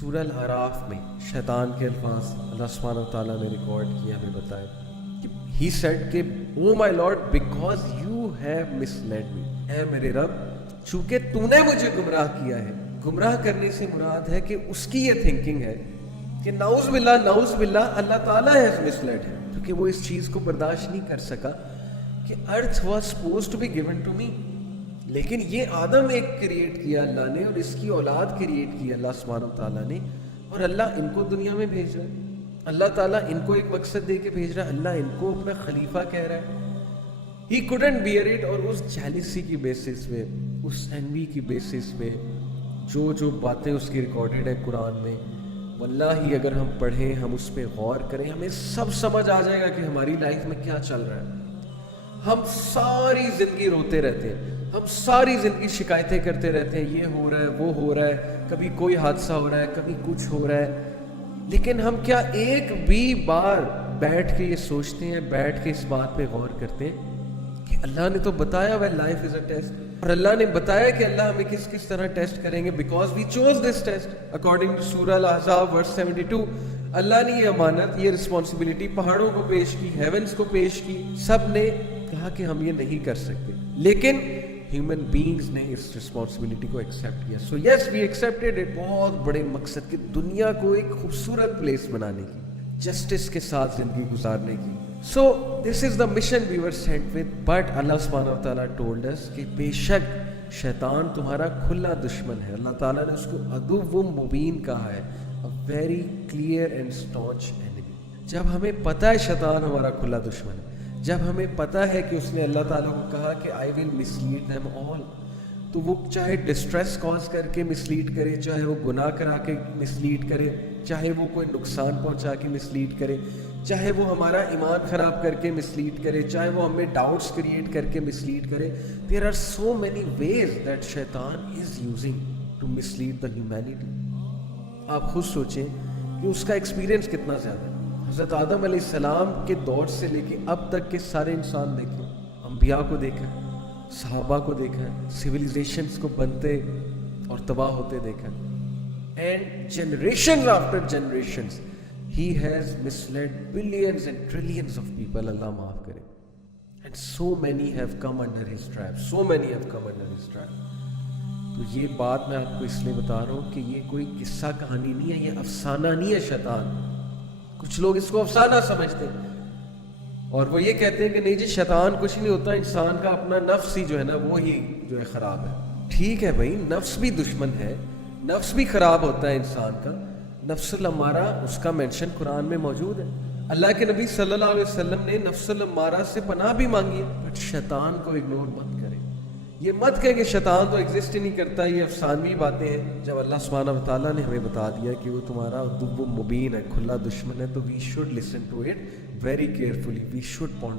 سورہ الاعراف میں شیطان کے الفاظ اللہ سبحانہ و تعالیٰ نے ریکارڈ کیا، ہمیں بتایا کہ ہی سیڈ کہ oh my lord because you have misled me, اے میرے رب چونکہ تو نے مجھے گمراہ کیا ہے۔ گمراہ کرنے سے مراد ہے کہ اس کی یہ تھنکنگ ہے کہ نعوذ باللہ اللہ تعالیٰ ہیز مس لیڈ ہے، کیونکہ وہ اس چیز کو برداشت نہیں کر سکا کہ earth was supposed to be given to me, لیکن یہ آدم ایک کریٹ کیا اللہ نے اور اس کی اولاد کریٹ کی اللہ سبحانہ و تعالیٰ نے، اور اللہ ان کو دنیا میں بھیج رہا ہے، اللہ تعالیٰ ان کو ایک مقصد دے کے بھیج رہا ہے، اللہ ان کو اپنا خلیفہ کہہ رہا ہے۔ He couldn't bear it، اور اس جیلسی کی بیسس پہ، اس انوی کی بیسس پہ جو باتیں اس کی ریکارڈڈ ہے قرآن میں، واللہ اگر ہم پڑھیں، ہم اس پہ غور کریں، ہمیں سب سمجھ آ جائے گا کہ ہماری لائف میں کیا چل رہا ہے۔ ہم ساری زندگی روتے رہتے ہیں، ہم ساری زندگی شکایتیں کرتے رہتے ہیں، یہ ہو رہا ہے، وہ ہو رہا ہے، کبھی کوئی حادثہ ہو رہا ہے، کبھی کچھ ہو رہا ہے، لیکن ہم کیا ایک بھی بار بیٹھ کے یہ سوچتے ہیں، بیٹھ کے اس بات پہ غور کرتے ہیں کہ اللہ نے تو بتایا ہے لائف از اے ٹیسٹ، اور اللہ نے بتایا کہ اللہ ہمیں کس طرح ٹیسٹ کریں گے، because we choose this test according to Surah Al-Ahzab ورس 72۔ اللہ نے یہ امانت، یہ رسپانسبلٹی پہاڑوں کو پیش کی، ہیونز کو پیش کی، سب نے کہا کہ ہم یہ نہیں کر سکتے، لیکن ہیومن بینگز نے اس رسپانسبلٹی کو ایکسیپٹ کیا۔ سو یس وی ایکسیپٹڈ اٹ، بہت بڑے مقصد کی، دنیا کو ایک خوبصورت پلیس بنانے کی، جسٹس کے ساتھ زندگی گزارنے کی۔ So this is the mission we were sent with, but اللہ سبحانہ و تعالیٰ ٹولڈ اس کہ بے شک شیطان تمہارا کھلا دشمن ہے۔ اللہ تعالیٰ نے اس کو عدو مبین کہا ہے، a very clear and staunch enemy۔ جب ہمیں پتہ ہے شیطان ہمارا کھلا دشمن ہے، جب ہمیں پتہ ہے کہ اس نے اللہ تعالیٰ کو کہا کہ I will mislead them all، تو وہ چاہے ڈسٹریس کاز کر کے مسلیڈ کرے، چاہے وہ گناہ کرا کے مسلیڈ کرے، چاہے وہ کوئی نقصان پہنچا کے مسلیڈ کرے، چاہے وہ ہمارا ایمان خراب کر کے مسلیڈ کرے، چاہے وہ ہمیں ڈاؤٹس کریٹ کر کے مسلیڈ کرے۔ There are so many ways that شیطان is using to mislead the humanity۔ آپ خود سوچیں کہ اس کا ایکسپیرینس کتنا زیادہ ہے۔ حضرت آدم علیہ السلام کے دور سے لے کے اب تک کے سارے انسان دیکھیں، انبیاء کو دیکھا ہے، صحابہ کو دیکھا ہے، سویلائزیشنز کو بنتے اور تباہ ہوتے دیکھا ہے، and generations after generations he has misled billions and trillions of people, اللہ معاف کرے، and so many have come under his trap, so many have come under his trap. تو یہ بات میں آپ کو اس لیے بتا رہا ہوں کہ یہ کوئی قصہ کہانی نہیں ہے، یہ افسانہ نہیں ہے شیطان۔ کچھ لوگ اس کو افسانہ سمجھتے ہیں اور وہ یہ کہتے ہیں کہ نہیں جی شیطان کچھ نہیں ہوتا، انسان کا اپنا نفس ہی جو ہے نا وہی جو ہے خراب ہے۔ ٹھیک ہے بھائی، نفس بھی دشمن ہے، نفس بھی خراب ہوتا ہے انسان کا، نفس الامارہ اس کا مینشن قرآن میں موجود ہے، اللہ کے نبی صلی اللہ علیہ وسلم نے نفس الامارہ سے پناہ بھی مانگی ہے، بٹ شیطان کو اگنور مت کرے۔ یہ مت کہے کہ شیطان تو ایگزسٹ ہی نہیں کرتا، یہ افسانوی باتیں ہیں، جب اللہ سبحانہ و تعالیٰ نے ہمیں بتا دیا کہ وہ تمہارا عدو مبین ہے، کھلا دشمن ہے، تو we should listen to it very carefully, we should ponder